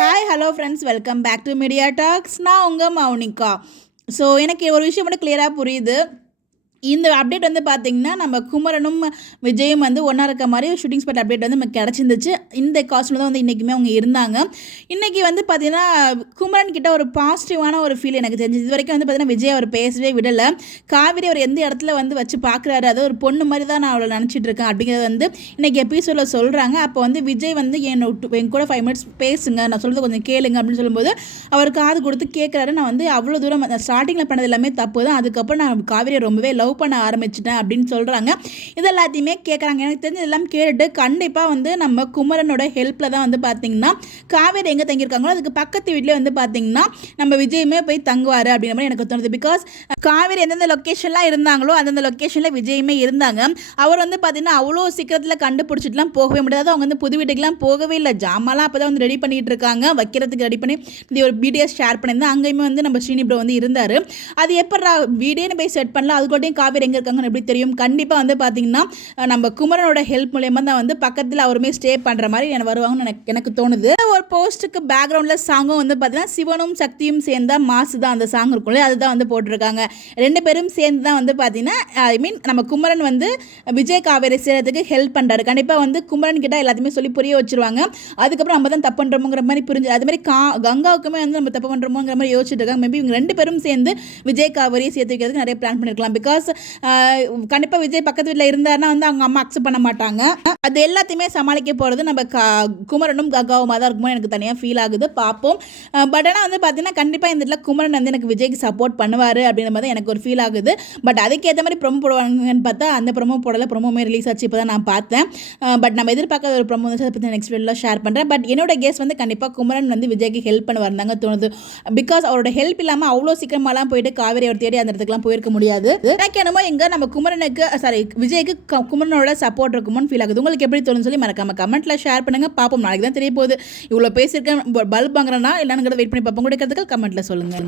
Hi hello friends, welcome back to Media Talks. நான் உங்கள் Mounika. So எனக்கு ஒரு விஷயம் மட்டும் கிளியராக புரியுது. இந்த அப்டேட் வந்து பார்த்திங்கன்னா, நம்ம குமரனும் விஜயும் வந்து ஒன்றா இருக்க மாதிரி ஷூட்டிங் ஸ்பாட் அப்டேட் வந்து நமக்கு கிடச்சிருந்துச்சு. இந்த காஸ்ட்டில் தான் வந்து இன்றைக்குமே அவங்க இருந்தாங்க. இன்றைக்கி வந்து பார்த்திங்கன்னா, குமரன் கிட்ட ஒரு பாசிட்டிவான ஒரு ஃபீல் எனக்கு தெரிஞ்சு. இது வரைக்கும் வந்து பார்த்திங்கன்னா, விஜய் அவர் பேசவே விடலை. காவிரி அவர் எந்த இடத்துல வந்து வச்சு பார்க்குறாரு, அது ஒரு பொண்ணு மாதிரி தான் நான் அவளை நினச்சிட்டு இருக்கேன் அப்படிங்கிறது வந்து இன்றைக்கி எபிசோடில் சொல்கிறாங்க. அப்போ வந்து விஜய் வந்து என் கூட 5 மினிட்ஸ் பேசுங்க, நான் சொல்கிறது கொஞ்சம் கேளுங்க அப்படின்னு சொல்லும்போது அவர் காது கொடுத்து கேட்குறாரு. நான் வந்து அவ்வளோ தூரம் ஸ்டார்டிங்கில் பண்ணது எல்லாமே தப்பு தான், அதுக்கப்புறம் நான் காவிரியை ரொம்பவே லவ் பண்ண ஆரம்பிச்சிட்டேன் அப்படின்னு சொல்கிறாங்க. இது எல்லாத்தையுமே கேட்குறாங்க. எனக்கு தெரிஞ்சு எல்லாம் கேட்டுட்டு கண்டிப்பாக வந்து நம்ம குமரனோட ஹெல்ப்பில் தான் வந்து பார்த்திங்கன்னா காவேரி எங்கே தங்கியிருக்காங்களோ அதுக்கு பக்கத்து வீட்டிலே வந்து பார்த்திங்கன்னா நம்ம விஜயுமே போய் தங்குவார் அப்படின்ற மாதிரி எனக்கு தோணுது. பிகாஸ் காவேரி எந்தெந்த லொக்கேஷன்லாம் இருந்தாங்களோ அந்தந்த லொக்கேஷனில் விஜயுமே இருந்தாங்க. அவர் வந்து பார்த்திங்கன்னா அவ்வளோ சீக்கிரத்தில் கண்டுபிடிச்சிட்டுலாம் போகவே முடியாது. அவங்க வந்து புது வீட்டுக்கெலாம் போகவே இல்லை. ஜாமாலாம் அப்போ தான் வந்து ரெடி பண்ணிகிட்டு இருக்காங்க, வைக்கிறதுக்கு ரெடி பண்ணி இந்த ஒரு பிடிஎஸ் ஷேர் பண்ணியிருந்தேன். அங்கேயுமே வந்து நம்ம ஸ்ரீனி ப்ரோ வந்து இருந்தார். அது எப்போ வீடியோன்னு போய் செட் பண்ணலாம், அதுக்கூட்டையும் காவேரி எங்கே இருக்காங்கன்னு எப்படி தெரியும்? கண்டிப்பாக வந்து பார்த்திங்கன்னா நம்ம குமரனோட ஹெல்ப் மூலயமா தான் வந்து பக்கத்தில் அவருமே ஸ்டே பண்ணுற மாதிரி வருவாங்கன்னு எனக்கு தோணுது. ஒரு போஸ்ட்டுக்கு பேக்ரவுண்டில் சாங்கும் வந்து பார்த்திங்கன்னா சிவனும் சக்தியும் சேர்ந்தா மாசு தான் அந்த சாங் இருக்கும்ல, அதுதான் வந்து போட்டிருக்காங்க. 2 பேரும் சேர்ந்து தான் வந்து பார்த்திங்கன்னா நம்ம குமரன் வந்து விஜய் காவேரி செய்கிறதுக்கு ஹெல்ப் பண்ணுறாரு. கண்டிப்பாக வந்து குமரன் கிட்ட எல்லாத்தையுமே சொல்லி புரிய வச்சுருவாங்க. அதுக்கப்புறம் நம்ம தான் தப்பு பண்ணுறோங்கிற மாதிரி புரிஞ்சு, அது மாதிரி கங்காவுக்குமே வந்து நம்ம தப்பு பண்ணுறோமோங்கிற மாதிரி யோசிச்சுட்டு இருக்காங்க. மேபி இவங்க 2 பேரும் சேர்ந்து விஜய் காவேரியை சேர்த்து வைக்கிறதுக்கு நிறைய பிளான் பண்ணியிருக்கலாம். பிகாஸ் கண்டிப்பாக விஜய் பக்கத்து வீட்டில் இருந்தாருன்னா வந்து அவங்க அம்மா அக்செப்ட் பண்ண மாட்டாங்க. அது எல்லாத்தையுமே சமாளிக்க போகிறது நம்ம குமரனும் கங்காவுமாக தான் இருக்குமோ எனக்கு தனியாக ஃபீல் ஆகுது. பார்ப்போம். பட் ஆனால் வந்து பார்த்தீங்கன்னா கண்டிப்பாக இந்த இடத்துல குமரன் வந்து எனக்கு விஜய்க்கு சப்போர்ட் பண்ணுவார் அப்படின்ற மாதிரி எனக்கு ஒரு ஃபீல் ஆகுது. பட் அதுக்கேற்ற மாதிரி ப்ரொமோ போடுவாங்கன்னு பார்த்தா அந்த ப்ரொமோ போடலை. ப்ரொமோமே ரிலீஸ் ஆச்சு இப்போ தான் நான் பார்த்தேன். பட் நம்ம எதிர்பார்க்காத ஒரு ப்ரொமோ வந்து அதை பற்றி நெக்ஸ்ட் வீடியோவில் ஷேர் பண்ணுறேன். பட் என்னோட கெஸ் வந்து கண்டிப்பாக குமரன் வந்து விஜய்க்கு ஹெல்ப் பண்ண வரந்தாங்க தோணுது. பிகாஸ் அவரோட ஹெல்ப் இல்லாமல் அவ்வளோ சீக்கிரமாலாம் போயிட்டு காவேரி அவர் தேடி அந்த இடத்துக்குலாம் போயிருக்க முடியாது. எனக்கு என்னமோ எங்கே நம்ம குமரனுக்கு விஜய்க்கு குமரனோட சப்போர்ட் இருக்குமோன்னு ஃபீல் ஆகுது. உங்களுக்கு எப்படி தோணுன்னு சொல்லி மறக்காம கமெண்ட்டில் ஷேர் பண்ணுங்கள். பார்ப்போம், நாளைக்கு தான் தெரிய போகுது. இவ்வளோ பேசியிருக்கேன், பல்ப் வாங்குறேன்னா என்னங்கிறத வெயிட் பண்ணி பார்ப்போம். கூட கமெண்ட்டில் சொல்லுங்கள்.